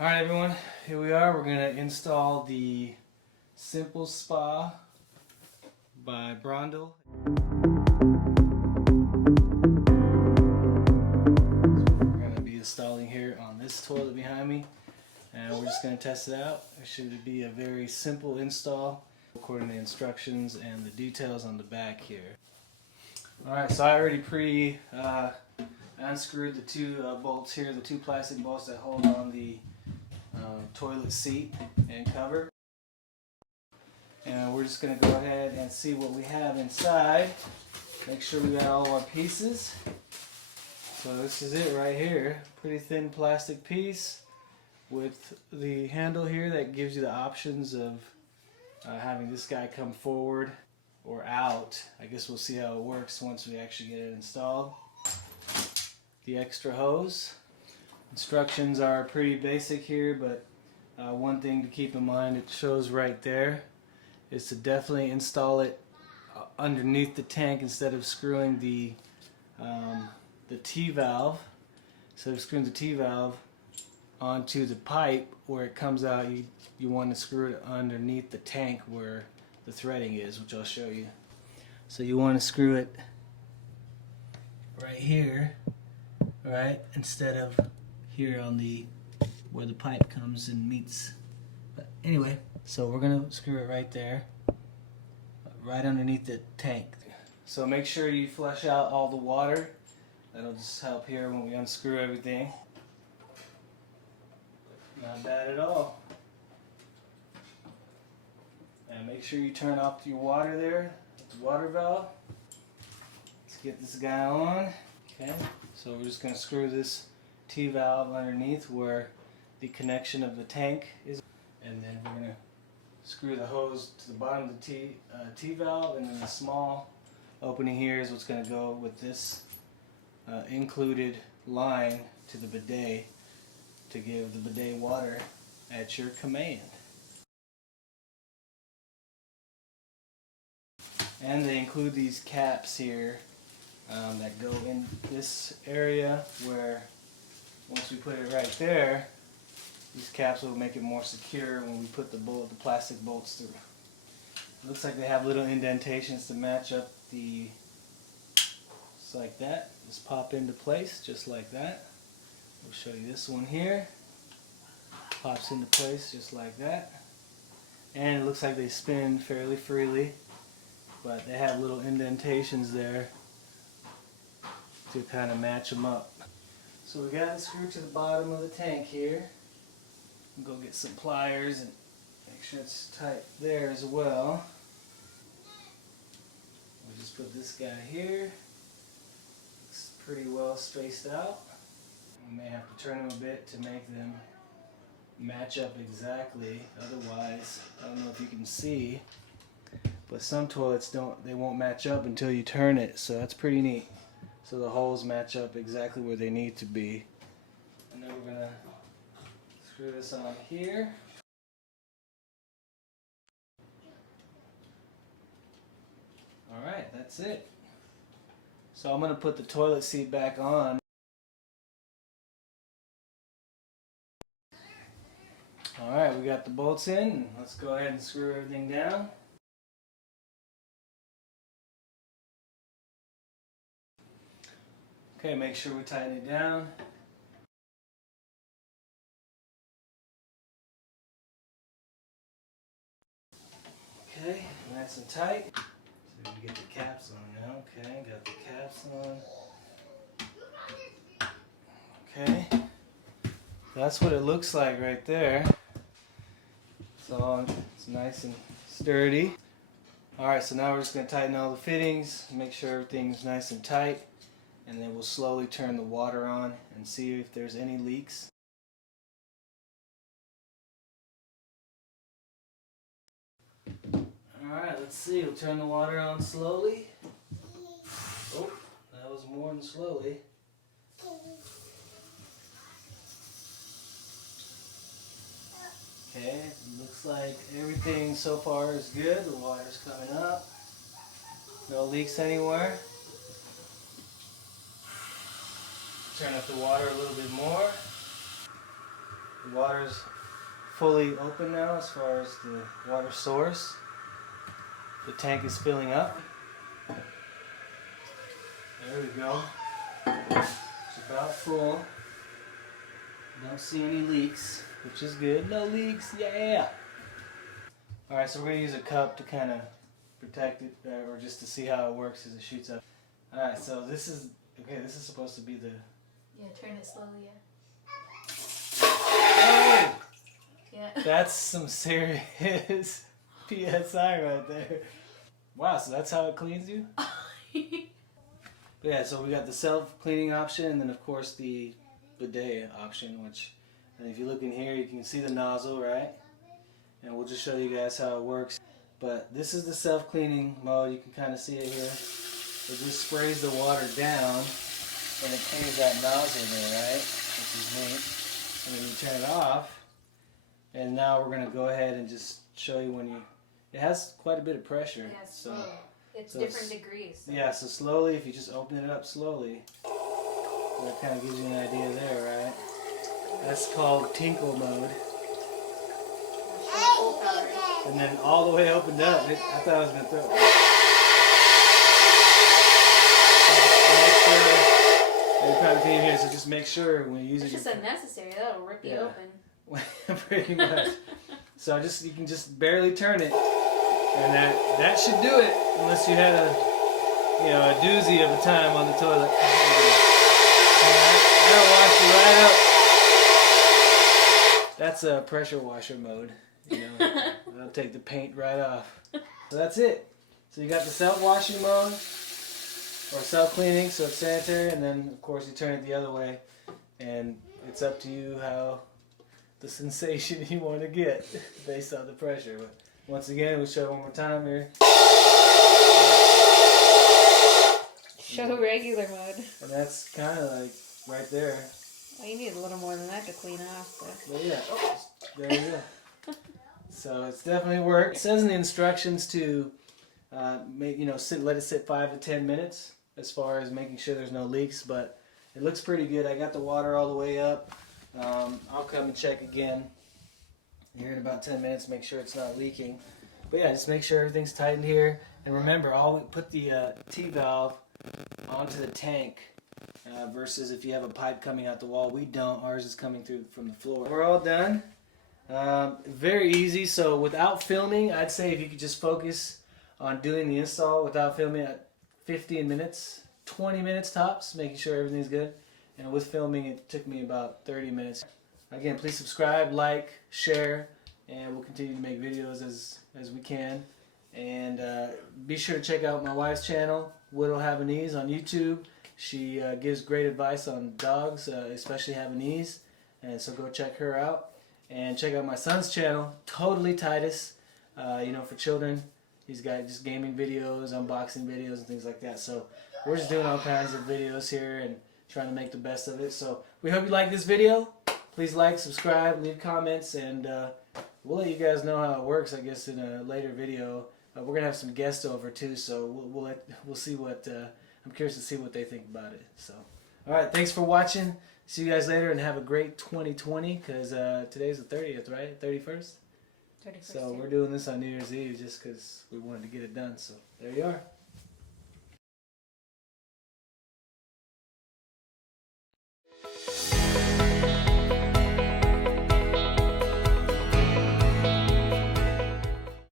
Alright everyone, here we are. We're going to install the Simple Spa by Brondel. We're going to be installing here on this toilet behind me, and we're just going to test it out. It should be a very simple install according to the instructions and the details on the back here. Alright, so I already unscrewed the two bolts here, the two plastic bolts that hold on the toilet seat and cover. And we're just going to go ahead and see what we have inside. Make sure we got all our pieces. So this is it right here. Pretty thin plastic piece with the handle here that gives you the options of having this guy come forward or out. I guess we'll see how it works once we actually get it installed. The extra hose. Instructions are pretty basic here, but one thing to keep in mind, it shows right there, is to definitely install it underneath the tank instead of screwing the T-valve. Instead of screwing the T-valve onto the pipe where it comes out, you want to screw it underneath the tank where the threading is, which I'll show you. So you want to screw it right here, right, instead of here on the where the pipe comes and meets. But anyway, so we're gonna screw it right there, right underneath the tank. So make sure you flush out all the water. That'll just help here when we unscrew everything. Not bad at all. And make sure you turn off your water there, the water valve. Let's get this guy on. Okay, so we're just gonna screw this T-valve underneath where the connection of the tank is, and then we're going to screw the hose to the bottom of the T-valve, and then the small opening here is what's going to go with this included line to the bidet to give the bidet water at your command. And they include these caps here that go in this area where once we put it right there, these caps will make it more secure when we put the plastic bolts through. It looks like they have little indentations to match up just like that. Just pop into place, just like that. We'll show you this one here. Pops into place just like that. And it looks like they spin fairly freely, but they have little indentations there to kind of match them up. So we got it screwed to the bottom of the tank here. Go get some pliers and make sure it's tight there as well. We'll just put this guy here. Looks pretty well spaced out. We may have to turn them a bit to make them match up exactly. Otherwise, I don't know if you can see, but some toilets they won't match up until you turn it, so that's pretty neat. So the holes match up exactly where they need to be. And then we're going to screw this on here. Alright, that's it. So I'm going to put the toilet seat back on. Alright, we got the bolts in. Let's go ahead and screw everything down. Okay, make sure we tighten it down. Okay, nice and tight. So we get the caps on now. Okay, got the caps on. Okay, that's what it looks like right there. So it's nice and sturdy. Alright, so now we're just going to tighten all the fittings, make sure everything's nice and tight. And then we'll slowly turn the water on and see if there's any leaks. Alright, let's see. We'll turn the water on slowly. Oh, that was more than slowly. Okay, looks like everything so far is good. The water's coming up. No leaks anywhere. Turn up the water a little bit more. The water's fully open now as far as the water source. The tank is filling up. There we go. It's about full. Don't see any leaks, which is good. No leaks, yeah! Alright, so we're going to use a cup to kind of protect it, or just to see how it works as it shoots up. Alright, so this is supposed to be the... Yeah, turn it slowly, yeah. Oh! Yeah. That's some serious PSI right there. Wow, so that's how it cleans you? Yeah, so we got the self-cleaning option, and then of course the bidet option, which, and if you look in here, you can see the nozzle, right? And we'll just show you guys how it works. But this is the self-cleaning mode. You can kind of see it here. It just sprays the water down, and it cleans that nozzle there, right? Which is neat. And then you turn it off, and now we're going to go ahead and just show you when you... It has quite a bit of pressure. Yeah, it's so slow. It's different degrees. So. Yeah, so slowly, if you just open it up slowly, that kind of gives you an idea there, right? That's called tinkle mode. And then all the way opened up, I thought I was going to throw it. You probably can't hear, so just make sure when you use it's it. It's just unnecessary. That'll rip you open. Pretty much. So you can just barely turn it, and that should do it. Unless you had a doozy of a time on the toilet. That'll wash you right up. That's a pressure washer mode. That'll take the paint right off. So that's it. So you got the self-washing mode, or self-cleaning, so it's sanitary, and then of course you turn it the other way, and it's up to you how the sensation you want to get based on the pressure. But once again, we'll show it one more time here. Show regular mode. And that's kind of like right there. Well, you need a little more than that to clean off. But yeah, there you go. So it's definitely worked. It says in the instructions to let it sit 5 to 10 minutes as far as making sure there's no leaks, but it looks pretty good. I got the water all the way up. I'll come and check again here in about 10 minutes, make sure it's not leaking. But yeah, just make sure everything's tightened here. And remember, put the T-valve onto the tank versus if you have a pipe coming out the wall. We don't. Ours is coming through from the floor. We're all done. Very easy. So without filming, I'd say if you could just focus on doing the install without filming at 15 minutes, 20 minutes tops, making sure everything's good. And with filming, it took me about 30 minutes. Again, please subscribe, like, share, and we'll continue to make videos as we can. And be sure to check out my wife's channel, Widow Havanese, on YouTube. She gives great advice on dogs, especially Havanese. And so go check her out. And check out my son's channel, Totally Titus, for children. He's got just gaming videos, unboxing videos, and things like that. So we're just doing all kinds of videos here and trying to make the best of it. So we hope you like this video. Please like, subscribe, leave comments, and we'll let you guys know how it works, I guess, in a later video. We're going to have some guests over too, so we'll see what, I'm curious to see what they think about it. So, alright, thanks for watching. See you guys later, and have a great 2020, because today's the 30th, right? 31st? 31st. So we're doing this on New Year's Eve just because we wanted to get it done. So there you are.